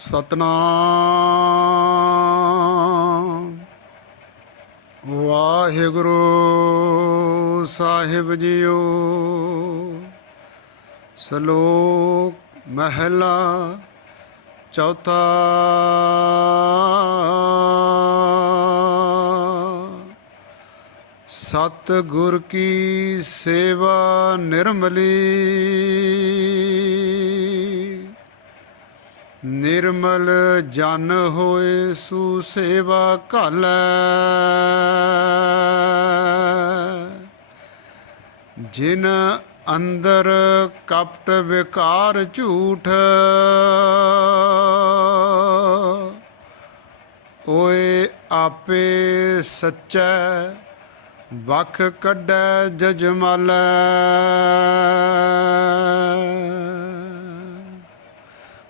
ਸਤਨਾਮ। ਵਾਹਿਗੁਰੂ ਸਾਹਿਬ JIO ਸ਼ਲੋਕ ਮਹਿਲਾ ਚੌਥਾ। ਸਤ ਗੁਰ ਕੀ ਸੇਵਾ ਨਿਰਮਲੀ। ਨਿਰਮਲ ਜਨ ਹੋਏ ਸੂ ਸੇਵਾ ਘਾਲੈ। ਜਿਨ ਅੰਦਰ ਕਪਟ ਵਿਕਾਰ ਝੂਠ, ਓਏ ਆਪੇ ਸੱਚੈ ਵਖ ਕੱਢੈ ਜਜਮਾਲੈ।